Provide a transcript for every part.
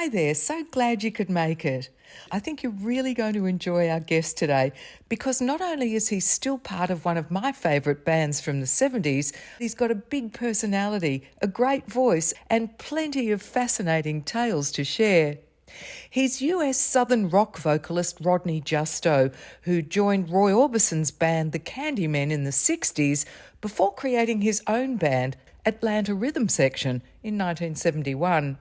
Hi there, so glad you could make it. I think you're really going to enjoy our guest today because not only is he still part of one of my favourite bands from the 70s, he's got a big personality, a great voice, and plenty of fascinating tales to share. He's US Southern rock vocalist Rodney Justo, who joined Roy Orbison's band the Candymen in the 60s before creating his own band, Atlanta Rhythm Section, in 1971.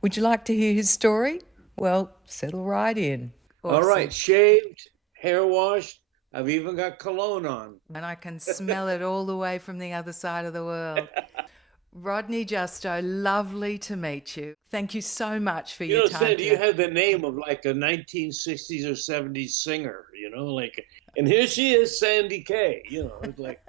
Would you like to hear his story? Well, settle right in. All Awesome. right, shaved, hair washed. I've even got cologne on. And I can smell it all the way from the other side of the world. Rodney Justo, lovely to meet you. Thank you so much for You your know, time Sandy, you today. have the name of like a 1960s or 70s singer, and here she is, Sandy Kay, it's like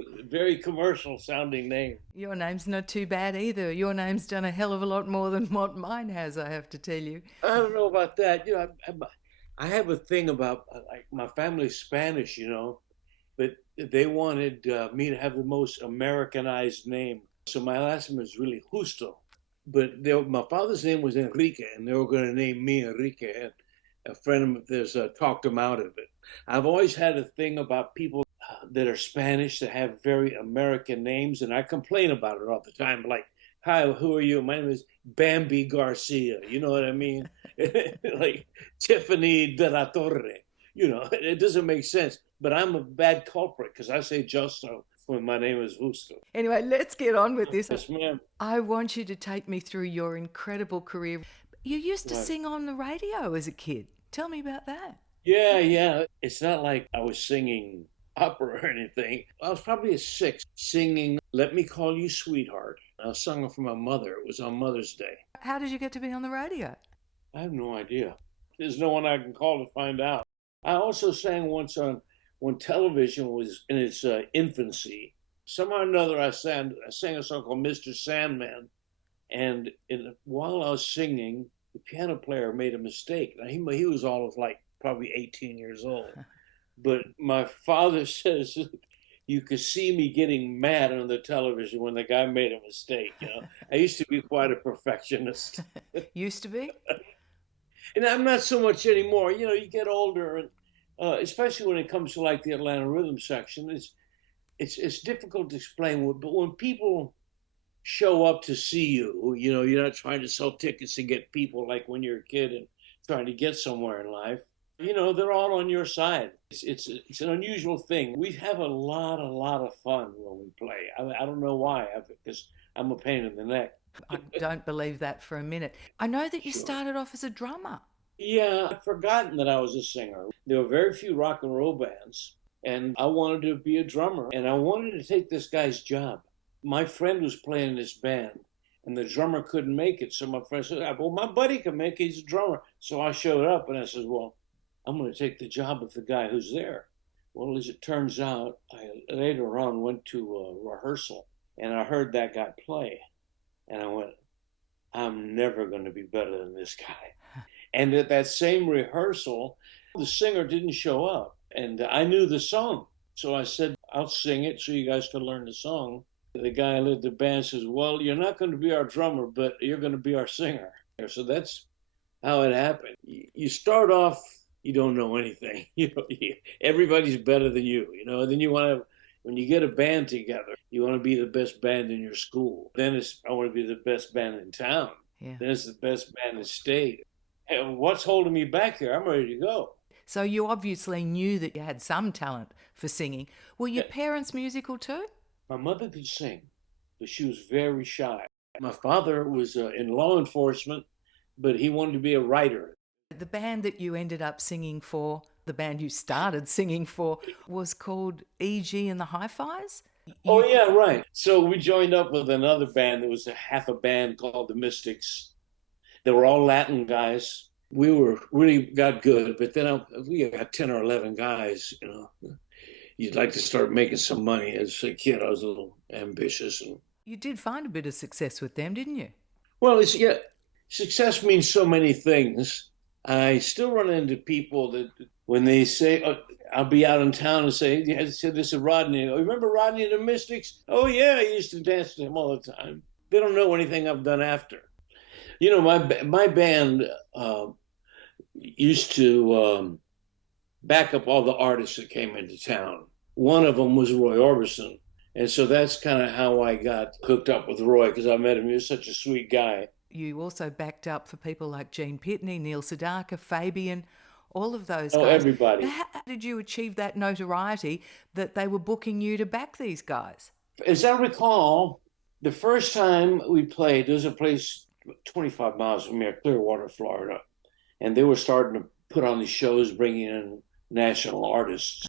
a very commercial sounding name. Your name's not too bad either. Your name's done a hell of a lot more than what mine has, I have to tell you. I don't know about that. I have a thing about like my family's Spanish, but they wanted me to have the most Americanized name. So my last name is really Justo. But my father's name was Enrique, and they were going to name me Enrique. And a friend of theirs talked him out of it. I've always had a thing about people that are Spanish that have very American names, and I complain about it all the time. Like, hi, who are you? My name is Bambi Garcia. You know what I mean? Like Tiffany de la Torre. It doesn't make sense. But I'm a bad culprit because I say Justo when my name is Justo. Anyway, let's get on with this. Yes, ma'am. I want you to take me through your incredible career. You used to Right. sing on the radio as a kid. Tell me about that. Yeah, yeah. It's not like I was singing opera or anything. I was probably a six singing Let Me Call You Sweetheart. I sung it for my mother. It was on Mother's Day. How did you get to be on the radio? I have no idea. There's no one I can call to find out. I also sang once on when television was in its infancy. Somehow or another, I sang a song called Mr. Sandman. And while I was singing, the piano player made a mistake. Now, he was all of like probably 18 years old. But my father says you could see me getting mad on the television when the guy made a mistake. I used to be quite a perfectionist. Used to be? And I'm not so much anymore. You get older, and especially when it comes to like the Atlanta Rhythm Section, it's difficult to explain. But when people show up to see you, you're not trying to sell tickets and get people like when you're a kid and trying to get somewhere in life. They're all on your side. It's an unusual thing. We have a lot of fun when we play. I don't know why, because I'm a pain in the neck. I don't believe that for a minute. I know that you Sure. started off as a drummer. Yeah, I've forgotten that I was a singer. There were very few rock and roll bands, and I wanted to be a drummer, and I wanted to take this guy's job. My friend was playing this band, and the drummer couldn't make it. So my friend said, well, my buddy can make it. He's a drummer. So I showed up, and I said, well, I'm going to take the job of the guy who's there. Well, as it turns out, I later on went to a rehearsal, and I heard that guy play, and I went, I'm never going to be better than this guy. And at that same rehearsal, the singer didn't show up, and I knew the song. So I said, I'll sing it so you guys can learn the song. The guy who led the band says, well, you're not going to be our drummer, but you're going to be our singer. So that's how it happened. You start off, you don't know anything. Everybody's better than you, and then when you get a band together, you want to be the best band in your school. Then I want to be the best band in town. Yeah. Then it's the best band in the state. And what's holding me back here? I'm ready to go. So you obviously knew that you had some talent for singing. Were your parents musical too? My mother could sing, but she was very shy. My father was in law enforcement, but he wanted to be a writer. The band that you ended up singing for, the band you started singing for, was called E.G. and the Hi-Fis? Oh, yeah, right. So we joined up with another band that was a half a band called the Mystics. They were all Latin guys. We really got good, but then we got 10 or 11 guys, You'd like to start making some money. As a kid, I was a little ambitious. You did find a bit of success with them, didn't you? Well, success means so many things. I still run into people that when they say, I'll be out in town and say, yeah, this is Rodney. Oh, remember Rodney and the Mystics? Oh, yeah, I used to dance to him all the time. They don't know anything I've done after. My band used to back up all the artists that came into town. One of them was Roy Orbison. And so that's kind of how I got hooked up with Roy, because I met him. He was such a sweet guy. You also backed up for people like Gene Pitney, Neil Sedaka, Fabian, all of those Oh, guys. everybody. Now, how did you achieve that notoriety that they were booking you to back these guys? As I recall, the first time we played, there's a place 25 miles from here, Clearwater, Florida. And they were starting to put on these shows, bringing in national artists.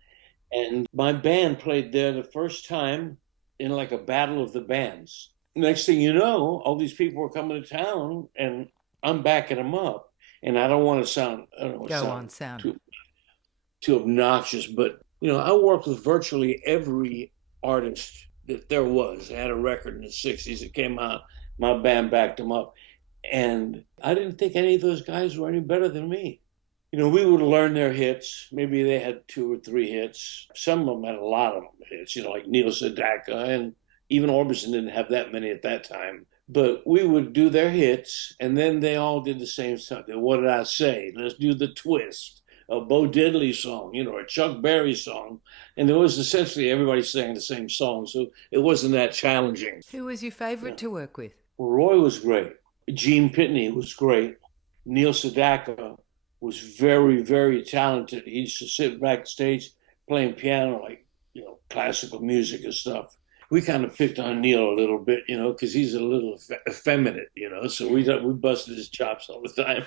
And my band played there the first time in like a battle of the bands. Next thing you know, all these people were coming to town, and I'm backing them up. And I don't want to sound, I don't want to Go on, sound sound. too obnoxious, but I worked with virtually every artist that there was. I had a record in the '60s that came out. My band backed them up, and I didn't think any of those guys were any better than me. We would learn their hits. Maybe they had 2 or 3 hits. Some of them had a lot of hits, like Neil Sedaka, and even Orbison didn't have that many at that time. But we would do their hits, and then they all did the same stuff. What did I say? Let's do the twist. A Bo Diddley song, a Chuck Berry song. And there was essentially everybody sang the same song. So it wasn't that challenging. Who was your favourite to work with? Well, Roy was great. Gene Pitney was great. Neil Sedaka was very, very talented. He used to sit backstage playing piano, like, classical music and stuff. We kind of picked on Neil a little bit, because he's a little effeminate, so we busted his chops all the time.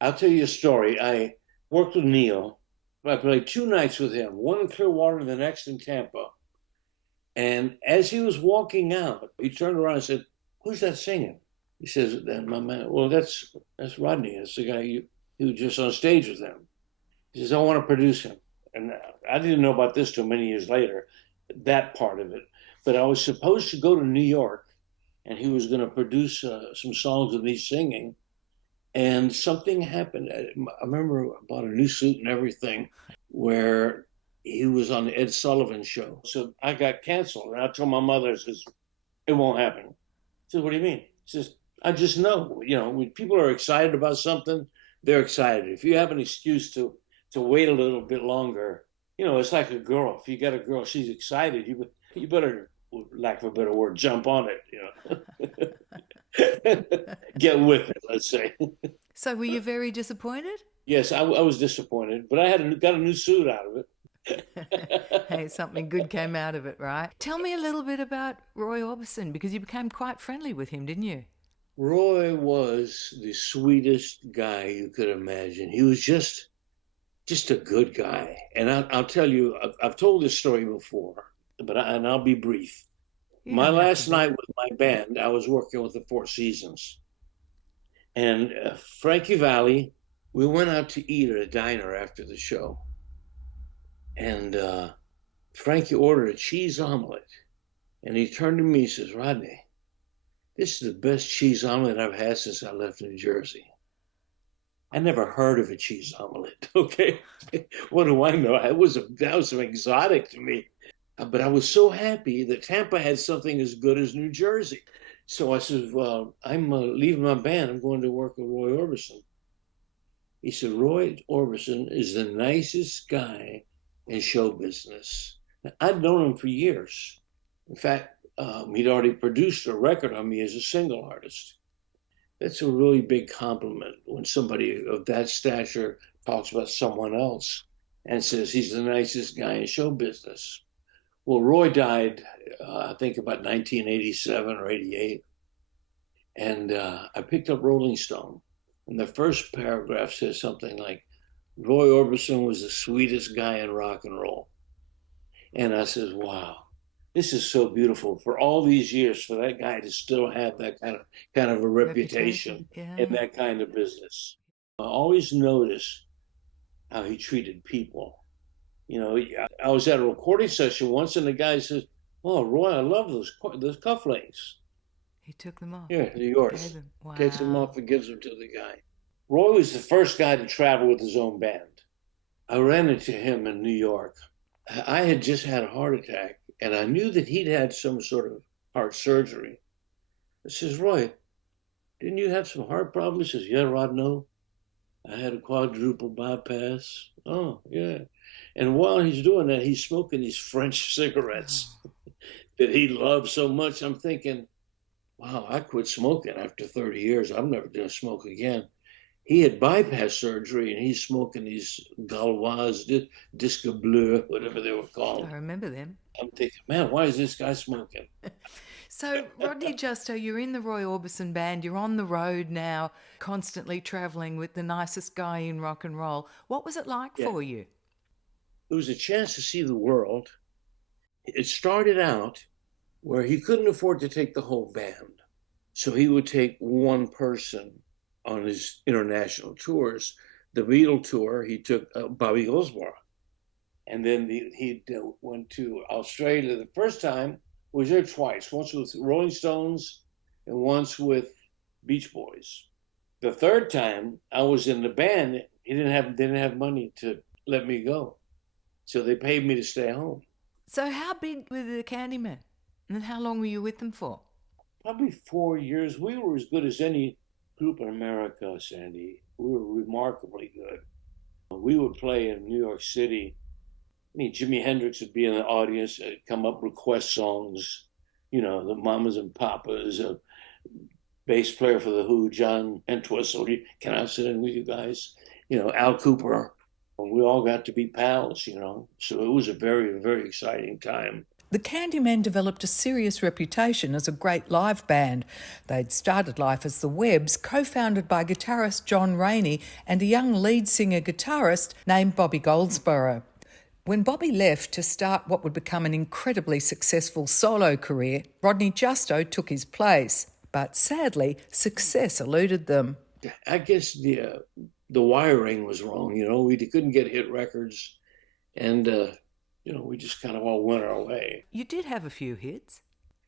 I'll tell you a story. I worked with Neil. I played 2 nights with him, one in Clearwater, the next in Tampa. And as he was walking out, he turned around and said, "Who's that singing?" He says, "My man, well, that's Rodney. That's the guy who was just on stage with him." He says, "I want to produce him." And I didn't know about this till many years later, that part of it. But I was supposed to go to New York, and he was going to produce some songs with me singing. And something happened. I remember I bought a new suit and everything, where he was on the Ed Sullivan show. So I got canceled. And I told my mother, I says, "It won't happen." She says, "What do you mean?" She says, "I just know, when people are excited about something, they're excited. If you have an excuse to wait a little bit longer, it's like a girl. If you got a girl, she's excited, you better, lack of a better word, jump on it, Get with it, let's say." So were you very disappointed? Yes, I was disappointed, but I got a new suit out of it. Hey, something good came out of it, right? Tell me a little bit about Roy Orbison, because you became quite friendly with him, didn't you? Roy was the sweetest guy you could imagine. He was just a good guy. And I'll tell you, I've told this story before, but I'll be brief. My last night with my band, I was working with the Four Seasons. And Frankie Valli, we went out to eat at a diner after the show. And Frankie ordered a cheese omelet. And he turned to me and says, "Rodney, this is the best cheese omelet I've had since I left New Jersey." I never heard of a cheese omelet, okay? What do I know? That was some exotic to me. But I was so happy that Tampa had something as good as New Jersey. So I said, "Well, I'm leaving my band. I'm going to work with Roy Orbison." He said, "Roy Orbison is the nicest guy in show business." I'd known him for years. In fact, he'd already produced a record on me as a single artist. That's a really big compliment when somebody of that stature talks about someone else and says he's the nicest guy in show business. Well, Roy died, I think about 1987 or 88. And I picked up Rolling Stone. And the first paragraph says something like, "Roy Orbison was the sweetest guy in rock and roll." And I says, wow, this is so beautiful. For all these years, for that guy to still have that kind of a reputation Yeah. in that kind of business. I always notice how he treated people. I was at a recording session once, and the guy says, "Oh, Roy, I love those cufflinks." He took them off. "Yeah, they're yours." Wow. Takes them off and gives them to the guy. Roy was the first guy to travel with his own band. I ran into him in New York. I had just had a heart attack, and I knew that he'd had some sort of heart surgery. I says, "Roy, didn't you have some heart problems? He says, yeah, Rod, no. I had a quadruple bypass. Oh, yeah. And while he's doing that, he's smoking these French cigarettes Oh. that he loves so much. I'm thinking, wow, I quit smoking after 30 years. I'm never going to smoke again. He had bypass surgery and he's smoking these Gauloises, Disque Bleu, whatever they were I called. remember them. I'm thinking, man, why is this guy smoking? So, Rodney Justo, you're in the Roy Orbison band, you're on the road now, constantly travelling with the nicest guy in rock and roll. What was it like Yeah, for you? it was a chance to see the world. It started out where he couldn't afford to take the whole band. So he would take one person on his international tours. The Beatle tour, he took Bobby Goldsboro. And then he went to Australia the first time, was there twice, once with Rolling Stones and once with Beach Boys. The third time I was in the band, he didn't have money to let me go. So they paid me to stay home. So, how big were the Candymen? And how long were you with them for? Probably 4 years. We were as good as any group in America, Sandy. We were remarkably good. We would play in New York City. I mean, Jimi Hendrix would be in the audience, come up, request songs. You know, the Mamas and Papas, a bass player for the Who, John Entwistle. Can I sit in with you guys? You know, Al Cooper. We all got to be pals, you know. So it was a very, very exciting time. The Candymen developed a serious reputation as a great live band. They'd started life as the Webbs, co-founded by guitarist John Rainey and a young lead singer-guitarist named Bobby Goldsboro. When Bobby left to start what would become an incredibly successful solo career, Rodney Justo took his place. But sadly, success eluded them. I guess the wiring was wrong. You know, we couldn't get hit records, and you know, we just kind of all went our way. You did have a few hits.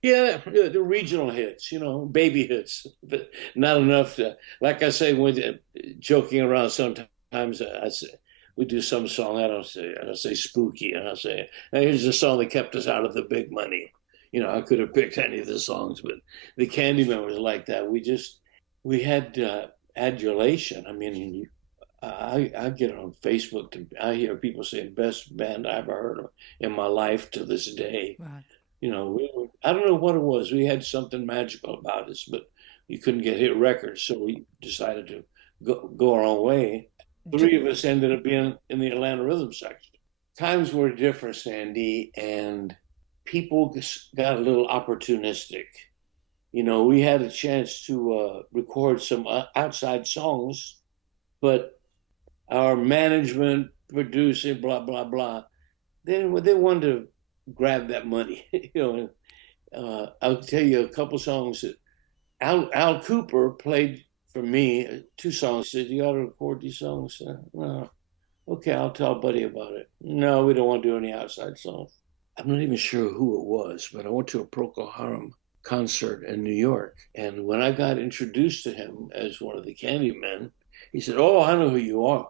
Yeah, the regional hits, you know, baby hits, but not enough to. Like I say, when joking around, sometimes I say we do some song. I don't say spooky, and I say, hey, here's the song that kept us out of the big money. You know, I could have picked any of the songs, but the Candyman was like that. We had adulation. I mean, I get on Facebook, I hear people say best band I ever heard of in my life to this day. Right. You know, I don't know what it was. We had something magical about us, but you couldn't get hit records, so we decided to go our own way. Three of us ended up being in the Atlanta Rhythm section. Times were different, Sandy, and people got a little opportunistic. You know, we had a chance to record some outside songs, but our management, producing, blah blah blah, they wanted to grab that money. You know, I'll tell you a couple songs that Al Cooper played for me. Two songs. He said, "You ought to record these songs." No, okay, I'll tell Buddy about it. No, we don't want to do any outside songs. I'm not even sure who it was, but I went to a Procol Harum concert in New York, and when I got introduced to him as one of the Candymen, he said, "Oh, I know who you are.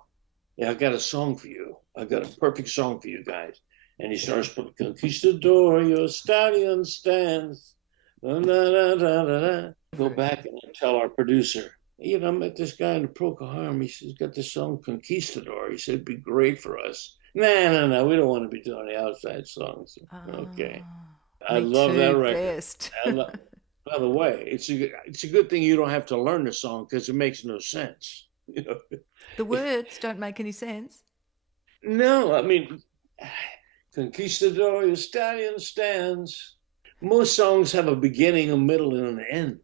Yeah, I got a song for you. I got a perfect song for you guys." And he starts putting "Conquistador, your stallion stands." Da, da, da, da, da. Go back and tell our producer, you know, I met this guy in the Procol Harum. He's got this song "Conquistador." He said it'd be great for us. No, we don't want to be doing the outside songs. Okay, I Me love that too, record. best. By the way, it's a good thing you don't have to learn the song because it makes no sense. You know? The words don't make any sense. No, I mean, "Conquistador, your stallion stands." Most songs have a beginning, a middle, and an end.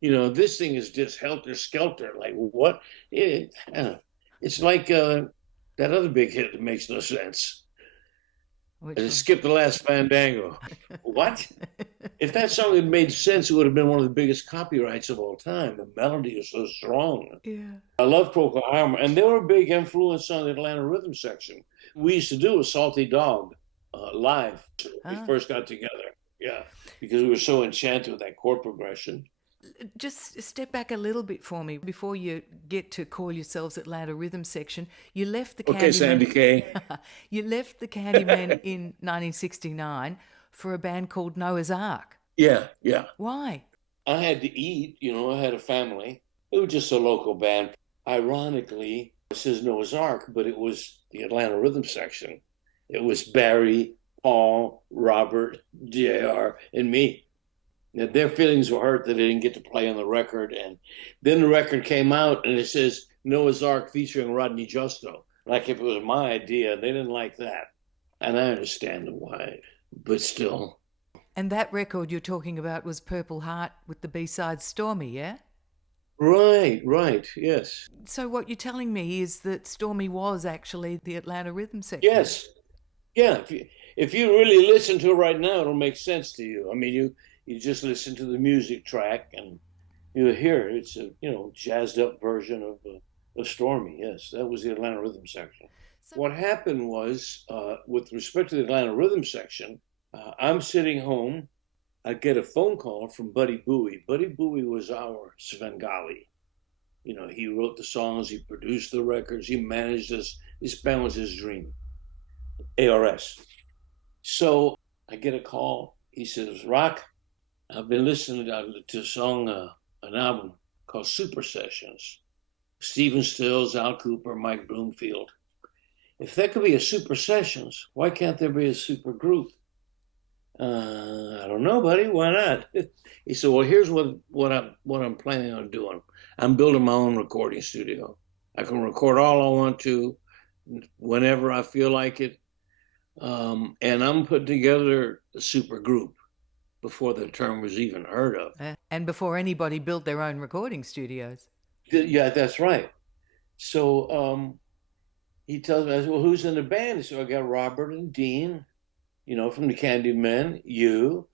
You know, this thing is just helter skelter. Like what? It's like that other big hit that makes no sense. Skip the Last Fandango. What? If that song had made sense, it would have been one of the biggest copyrights of all time. The melody is so strong. Yeah. I love Procol Harum, and they were a big influence on the Atlanta Rhythm section. We used to do a Salty Dog live when we first got together. Yeah, because we were so enchanted with that chord progression. Just step back a little bit for me before you get to call yourselves Atlanta Rhythm Section. You left the Okay, Sandy Candymen. K. You left the Candymen in 1969 for a band called Noah's Ark. Yeah. Why? I had to eat, I had a family. It was just a local band. Ironically, it says Noah's Ark, but it was the Atlanta Rhythm Section. It was Barry, Paul, Robert, JR, and me. Now, their feelings were hurt that they didn't get to play on the record. And then the record came out and it says Noah's Ark featuring Rodney Justo. Like if it was my idea, they didn't like that. And I understand why, but still. And that record you're talking about was Purple Heart with the B-side Stormy, yeah? Right, yes. So what you're telling me is that Stormy was actually the Atlanta Rhythm Section? Yes, yeah. If you really listen to it right now, it'll make sense to you. I mean, you just listen to the music track and you hear it's a jazzed up version of Stormy. Yes, that was the Atlanta Rhythm Section. So, What happened was, with respect to the Atlanta Rhythm Section, I'm sitting home. I get a phone call from Buddy Bowie. Buddy Bowie was our Svengali. He wrote the songs, he produced the records, he managed us. This band was his dream. ARS. So I get a call. He says, Rock, I've been listening to a song, an album called Super Sessions. Stephen Stills, Al Cooper, Mike Bloomfield. If there could be a Super Sessions, why can't there be a super group? I don't know, buddy. Why not? He said, well, here's what I'm planning on doing. I'm building my own recording studio. I can record all I want to, whenever I feel like it. And I'm putting together a super group before the term was even heard of. And before anybody built their own recording studios. Yeah, that's right. So he tells me, I said, well, who's in the band? So I got Robert and Dean, from the Candymen, you,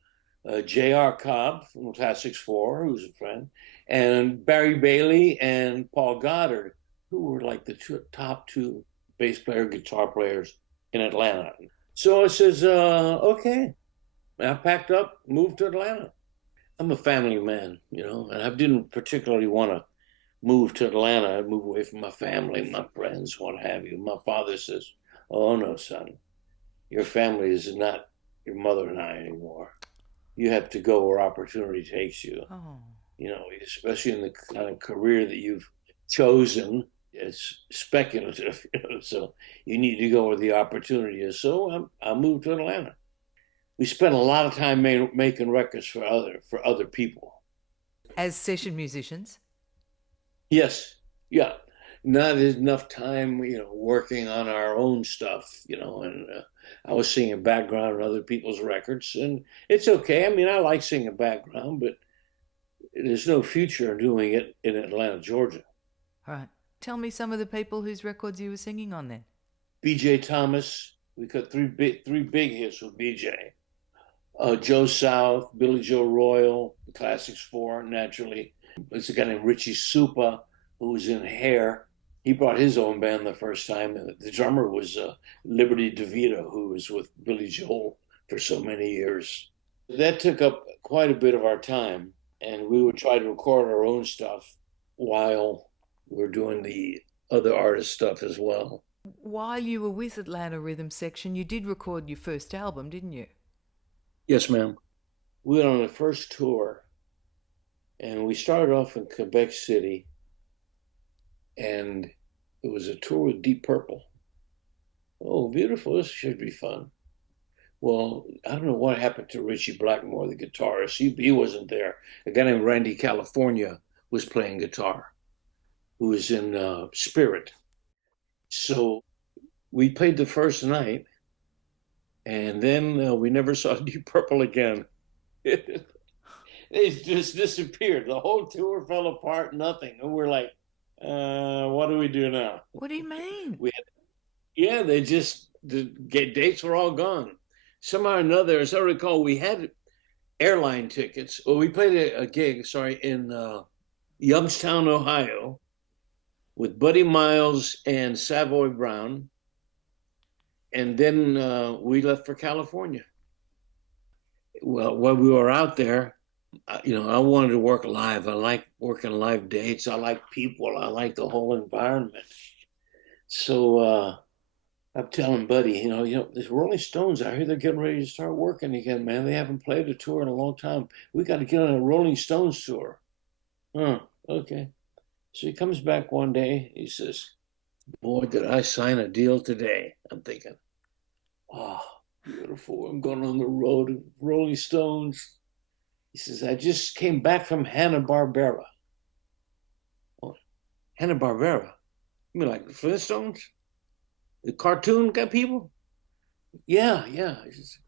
J.R. Cobb from Classics 4, who's a friend, and Barry Bailey and Paul Goddard, who were like the top two bass player, guitar players in Atlanta. So I says, okay. I packed up, moved to Atlanta. I'm a family man, and I didn't particularly want to move to Atlanta. I'd move away from my family, my friends, what have you. My father says, oh, no, son, your family is not your mother and I anymore. You have to go where opportunity takes you. Oh. Especially in the kind of career that you've chosen. It's speculative, so you need to go where the opportunity is. So I moved to Atlanta. We spent a lot of time making records for other people. As session musicians? Yes, yeah. Not enough time, working on our own stuff, and I was singing background on other people's records, and it's okay. I mean, I like singing background, but there's no future in doing it in Atlanta, Georgia. All right. Tell me some of the people whose records you were singing on then. B.J. Thomas, we got three big hits with B.J. Joe South, Billy Joe Royal, the Classics 4, naturally. There's a guy named Richie Supa, who was in Hair. He brought his own band the first time. The drummer was Liberty DeVito, who was with Billy Joel for so many years. That took up quite a bit of our time, and we would try to record our own stuff while we're doing the other artist stuff as well. While you were with Atlanta Rhythm Section, you did record your first album, didn't you? Yes, ma'am. We went on the first tour, and we started off in Quebec City, and it was a tour with Deep Purple. Oh, beautiful. This should be fun. Well, I don't know what happened to Richie Blackmore, the guitarist. He wasn't there. A guy named Randy California was playing guitar, who was in Spirit. So we played the first night, and then we never saw Deep Purple again. They just disappeared. The whole tour fell apart, nothing. And we're like, what do we do now? What do you mean? The dates were all gone. Somehow or another, as I recall, we had airline tickets. Well, we played a gig, in Youngstown, Ohio, with Buddy Miles and Savoy Brown. And then we left for California. Well, while we were out there, I wanted to work live. I like working live dates. I like people. I like the whole environment. So I'm telling Buddy, the Rolling Stones, I hear they're getting ready to start working again, man. They haven't played a tour in a long time. We got to get on a Rolling Stones tour. Huh, okay. So he comes back one day. He says, boy, did I sign a deal today. I'm thinking, oh, beautiful. I'm going on the road with Rolling Stones. He says, I just came back from Hanna-Barbera. Oh, Hanna-Barbera? You mean like the Flintstones? The cartoon got people? Yeah, yeah. He says,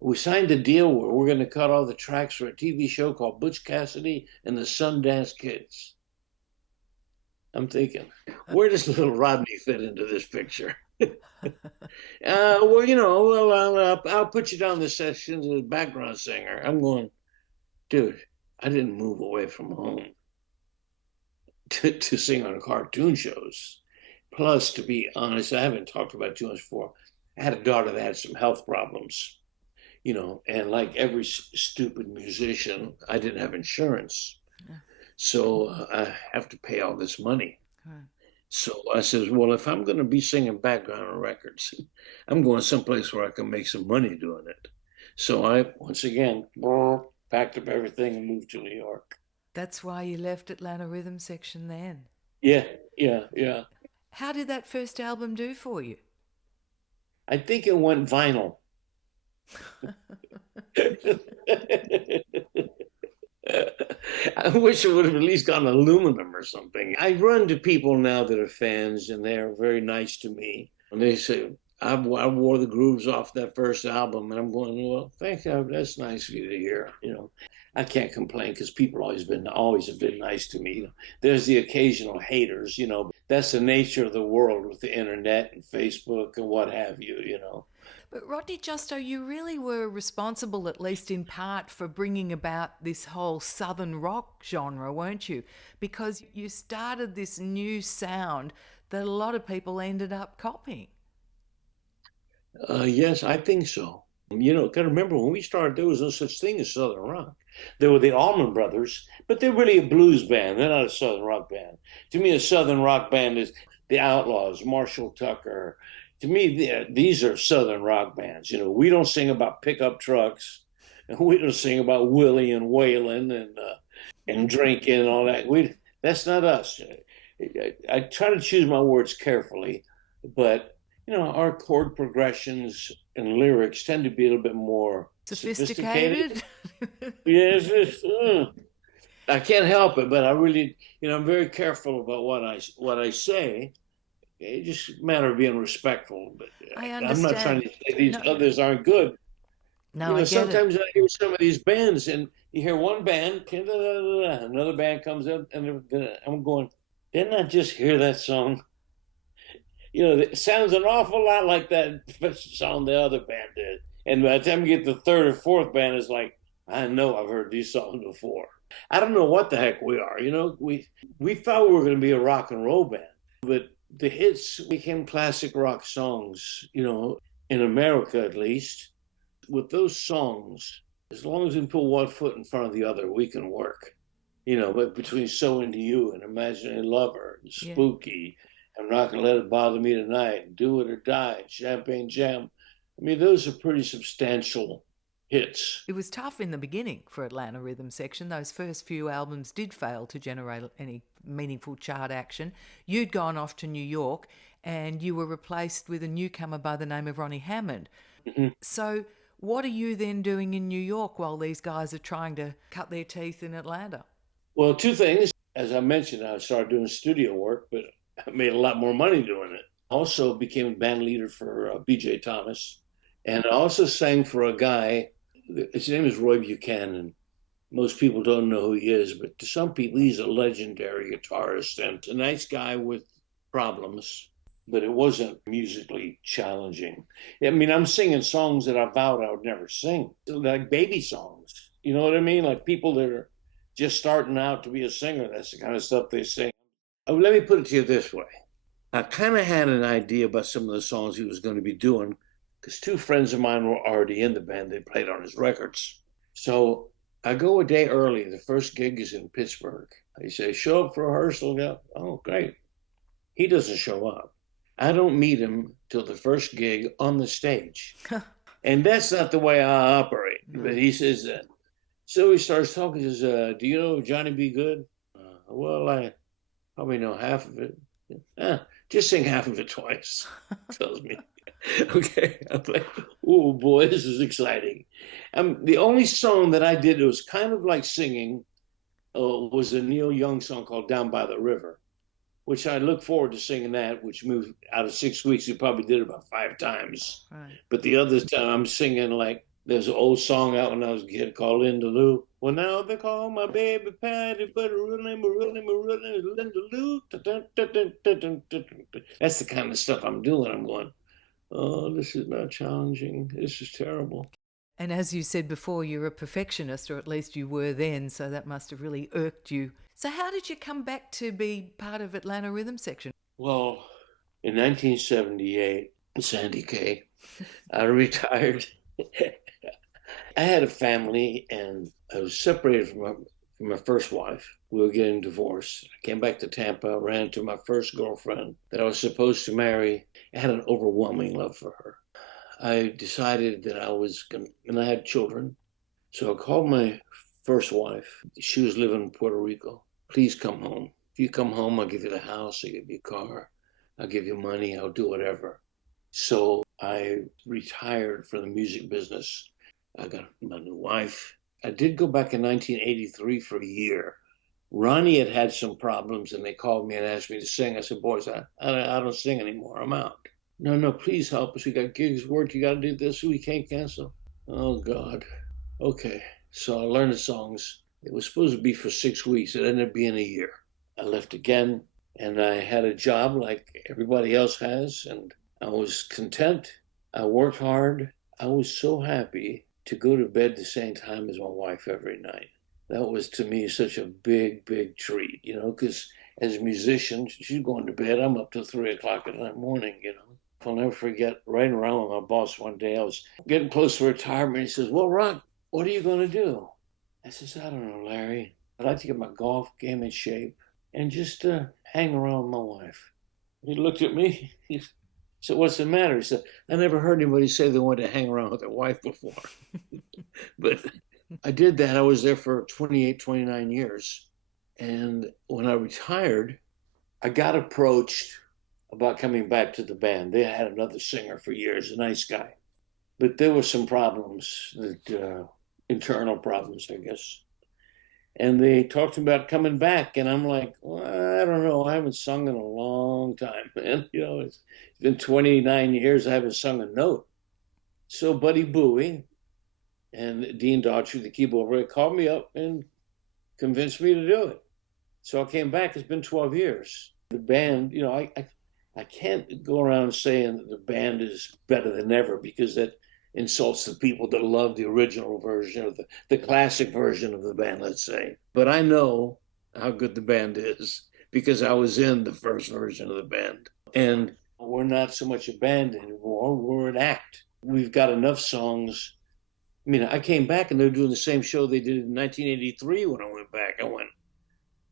we signed a deal where we're going to cut all the tracks for a TV show called Butch Cassidy and the Sundance Kids. I'm thinking, where does little Rodney fit into this picture? I'll put you down the session as a background singer. I'm going, dude, I didn't move away from home to sing on cartoon shows. Plus, to be honest, I haven't talked about it too much before. I had a daughter that had some health problems, and like every stupid musician, I didn't have insurance. Yeah. So I have to pay all this money. Huh. So I says, well, if I'm going to be singing background on records, I'm going someplace where I can make some money doing it. So I, once again, packed up everything and moved to New York. That's why you left Atlanta Rhythm Section then. Yeah. How did that first album do for you? I think it went vinyl. I wish it would have at least gone aluminum or something. I run to people now that are fans, and they're very nice to me. And they say, I wore the grooves off that first album, and I'm going, well, thank you. That's nice of you to hear. I can't complain because people always have been nice to me. There's the occasional haters. That's the nature of the world with the internet and Facebook and what have you. But Rodney Justo, you really were responsible, at least in part, for bringing about this whole Southern rock genre, weren't you? Because you started this new sound that a lot of people ended up copying. Yes, I think so. Got to remember when we started, there was no such thing as Southern rock. There were the Allman Brothers, but they're really a blues band. They're not a Southern rock band. To me, a Southern rock band is the Outlaws, Marshall Tucker. To me, these are Southern rock bands. We don't sing about pickup trucks, and we don't sing about Willie and Waylon and drinking and all that. That's not us. I try to choose my words carefully, but our chord progressions and lyrics tend to be a little bit more sophisticated. Yes, I can't help it, but I really, I'm very careful about what I say. It's just a matter of being respectful. But I understand. I'm not trying to say these others aren't good. No, sometimes I hear some of these bands, and you hear one band, another band comes up, and I'm going, didn't I just hear that song? It sounds an awful lot like that song the other band did. And by the time you get the third or fourth band, it's like, I know I've heard these songs before. I don't know what the heck we are. We thought we were going to be a rock and roll band, but the hits became classic rock songs, in America at least. With those songs, as long as we put one foot in front of the other, we can work. But between So Into You and Imaginary Lover and Spooky, I'm Not Gonna Let It Bother Me Tonight, Do It or Die, Champagne Jam. I mean, those are pretty substantial hits. It was tough in the beginning for Atlanta Rhythm Section. Those first few albums did fail to generate any meaningful chart action. You'd gone off to New York and you were replaced with a newcomer by the name of Ronnie Hammond. Mm-hmm. So what are you then doing in New York while these guys are trying to cut their teeth in Atlanta? Well, two things. As I mentioned, I started doing studio work, but I made a lot more money doing it. Also became a band leader for B.J. Thomas. And I also sang for a guy, his name is Roy Buchanan. Most people don't know who he is, but to some people, he's a legendary guitarist and a nice guy with problems, but it wasn't musically challenging. I mean, I'm singing songs that I vowed I would never sing, like baby songs. You know what I mean? Like people that are just starting out to be a singer, that's the kind of stuff they sing. Let me put it to you this way. I kind of had an idea about some of the songs he was going to be doing because two friends of mine were already in the band. They played on his records. So I go a day early. The first gig is in Pittsburgh. They say, show up for rehearsal. Yeah. Oh, great. He doesn't show up. I don't meet him till the first gig on the stage. And that's not the way I operate. No. But he says that. So he starts talking. He says, "Do you know Johnny B. Good?" Well, I probably know half of it. Just sing half of it twice. Tells me. Okay. I'm like, oh boy, this is exciting. The only song that I did that was kind of like singing was a Neil Young song called "Down by the River," which I look forward to singing that, which moved out of 6 weeks. We probably did it about 5 times. Right. But the other time I'm singing like there's an old song out when I was a kid called Linda Lou. Well, now they call my baby Patty, but really, Linda Lou. That's the kind of stuff I'm doing. I'm going, oh, this is not challenging. This is terrible. And as you said before, you're a perfectionist, or at least you were then, so that must have really irked you. So how did you come back to be part of Atlanta Rhythm Section? Well, in 1978, Sandy K, I retired. I had a family and I was separated from my first wife. We were getting divorced. I came back to Tampa, ran into my first girlfriend that I was supposed to marry. I had an overwhelming love for her. I decided that I was going to, and I had children. So I called my first wife. She was living in Puerto Rico. Please come home. If you come home, I'll give you the house, I'll give you a car, I'll give you money, I'll do whatever. So I retired from the music business. I got my new wife. I did go back in 1983 for a year. Ronnie had some problems and they called me and asked me to sing. I said, boys, I don't sing anymore. I'm out. No, please help us. We got gigs, work. You got to do this. We can't cancel. Oh, God. Okay. So I learned the songs. It was supposed to be for 6 weeks. It ended up being a year. I left again and I had a job like everybody else has. And I was content. I worked hard. I was so happy to go to bed the same time as my wife every night. That was to me such a big, big treat, because as a musician, she's going to bed. I'm up till 3 o'clock in the morning, I'll never forget riding around with my boss one day. I was getting close to retirement. He says, well, Ron, what are you going to do? I says, I don't know, Larry. I'd like to get my golf game in shape and just hang around with my wife. He looked at me. He said, what's the matter? He said, I never heard anybody say they wanted to hang around with their wife before. But I did that. I was there for 28, 29 years. And when I retired, I got approached about coming back to the band. They had another singer for years, a nice guy. But there were some problems, internal problems, I guess. And they talked about coming back. And I'm like, well, I don't know. I haven't sung in a long time, man. It's been 29 years. I haven't sung a note. So Buddy Bowie and Dean Daughtry, the keyboard player, called me up and convinced me to do it. So I came back. It's been 12 years. The band, I can't go around saying that the band is better than ever because that insults the people that love the original version or the classic version of the band, let's say. But I know how good the band is because I was in the first version of the band. And we're not so much a band anymore. We're an act. We've got enough songs. I mean, I came back and they're doing the same show they did in 1983 when I went back. I went,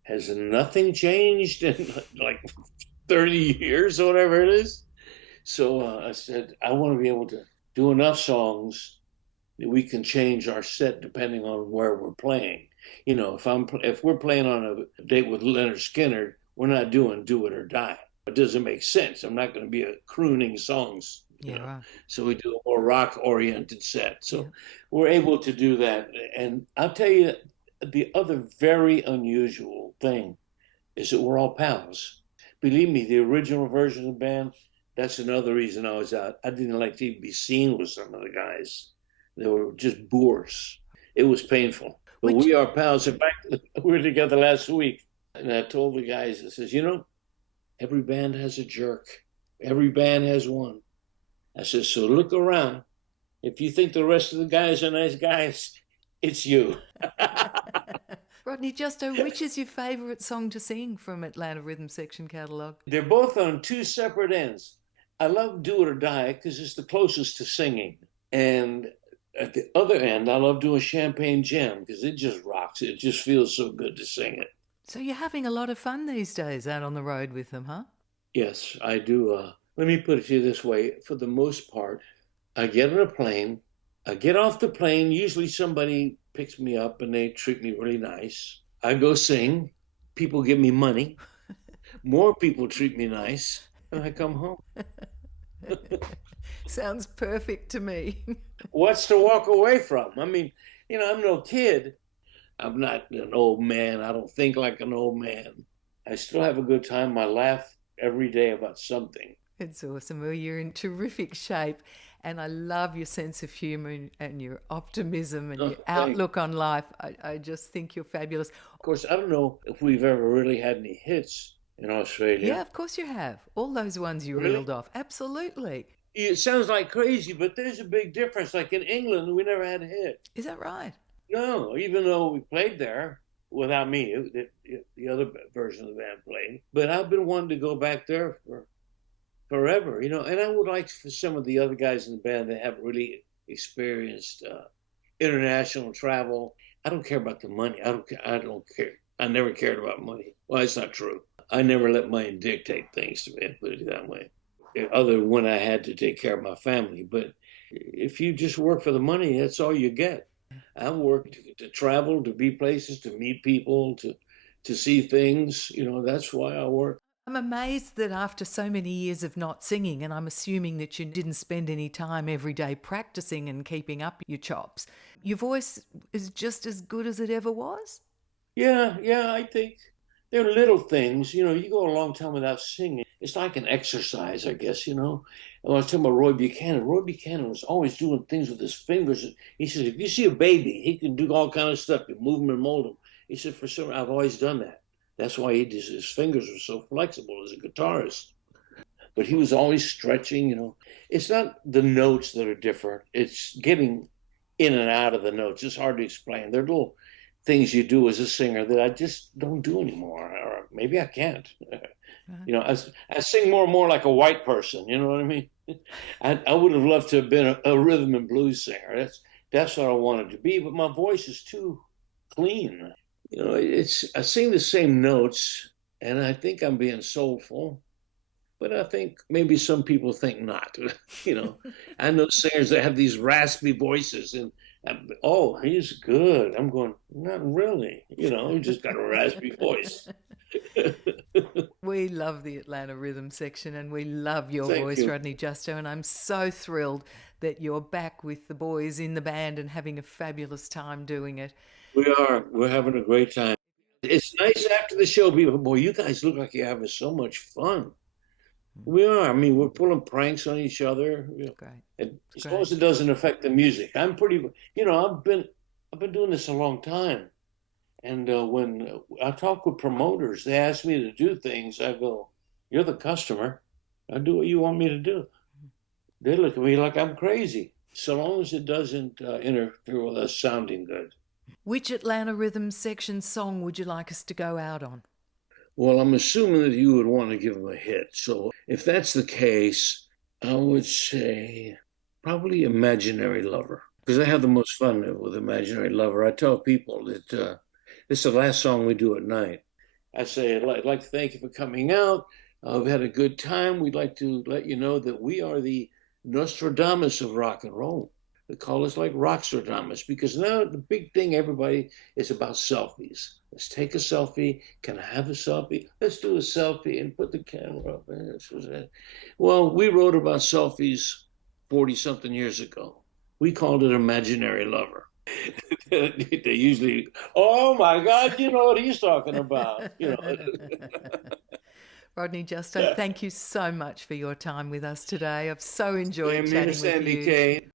has nothing changed in like 30 years or whatever it is? So I said, I want to be able to do enough songs that we can change our set depending on where we're playing. If we're playing on a date with Leonard Skinner, we're not doing Do It or Die. It doesn't make sense. I'm not going to be crooning songs. Right. So we do a more rock-oriented set. So we're able to do that. And I'll tell you, the other very unusual thing is that we're all pals. Believe me, the original version of the band, that's another reason I was out. I didn't like to even be seen with some of the guys. They were just boors. It was painful. But we are pals. In fact, we were together last week. And I told the guys, I says, every band has a jerk. Every band has one. I said, so look around. If you think the rest of the guys are nice guys, it's you. Rodney Justo, which is your favourite song to sing from Atlanta Rhythm Section catalogue? They're both on two separate ends. I love Do It or Die because it's the closest to singing. And at the other end, I love doing Champagne Jam because it just rocks. It just feels so good to sing it. So you're having a lot of fun these days out on the road with them, huh? Yes, I do. Let me put it to you this way. For the most part, I get on a plane, I get off the plane, usually somebody picks me up and they treat me really nice. I go sing, people give me money, more people treat me nice, and I come home. Sounds perfect to me. What's to walk away from? I mean, I'm no kid. I'm not an old man. I don't think like an old man. I still have a good time. I laugh every day about something. It's awesome. Well, you're in terrific shape, and I love your sense of humour and your optimism and Oh, your thank outlook on life. I just think you're fabulous. Of course, I don't know if we've ever really had any hits in Yeah, Australia. of course you have. All those ones you Really? reeled off. Absolutely. It sounds like crazy, but there's a big difference. Like in England, we never had a hit. Is that right? No, even though we played there without me, the other version of the band played. But I've been wanting to go back there for forever, and I would like for some of the other guys in the band that have really experienced international travel. I don't care about the money. I don't care. I don't care. I never cared about money. Well, it's not true. I never let money dictate things to me, put it that way. Other than when I had to take care of my family. But if you just work for the money, that's all you get. I work to travel, to be places, to meet people, to see things. That's why I work. I'm amazed that after so many years of not singing, and I'm assuming that you didn't spend any time every day practicing and keeping up your chops, your voice is just as good as it ever was? Yeah, yeah, I think they're little things. You go a long time without singing. It's like an exercise, I guess. And I was talking about Roy Buchanan. Roy Buchanan was always doing things with his fingers. He says, if you see a baby, he can do all kind of stuff. You move him and mold him. He said, for some, I've always done that. That's why his fingers were so flexible as a guitarist. But he was always stretching. It's not the notes that are different. It's getting in and out of the notes. It's hard to explain. They're little things you do as a singer that I just don't do anymore, or maybe I can't. I sing more and more like a white person. You know what I mean? I would have loved to have been a rhythm and blues singer. That's what I wanted to be, but my voice is too clean. I sing the same notes, and I think I'm being soulful, but I think maybe some people think not. you know, I know singers that have these raspy voices, and oh, he's good. I'm going, not really. He just got a raspy voice. We love the Atlanta Rhythm section and we love your Thank voice, you. Rodney Justo. And I'm so thrilled that you're back with the boys in the band and having a fabulous time doing it. We are. We're having a great time. It's nice after the show. People, boy, you guys look like you're having so much fun. We are. I mean, we're pulling pranks on each other. Great. And It's as long great. as it doesn't affect the music, I'm pretty. I've been doing this a long time, and when I talk with promoters, they ask me to do things. I go, "You're the customer. I do what you want me to do." They look at me like I'm crazy, so long as it doesn't interfere with us sounding good. Which Atlanta Rhythm section song would you like us to go out on? Well, I'm assuming that you would want to give them a hit. So if that's the case, I would say probably Imaginary Lover, because I have the most fun with Imaginary Lover. I tell people that this is the last song we do at night. I say, I'd like to thank you for coming out. I've had a good time. We'd like to let you know that we are the Nostradamus of rock and roll. They call us like Rockstradamus because now the big thing, everybody, is about selfies. Let's take a selfie. Can I have a selfie? Let's do a selfie and put the camera up. Well, we wrote about selfies 40 something years ago. We called it Imaginary Lover. They usually, oh my God, you know what he's talking about. Rodney Justo, thank you so much for your time with us today. I've so enjoyed Same here, chatting with Sandy you. Kane.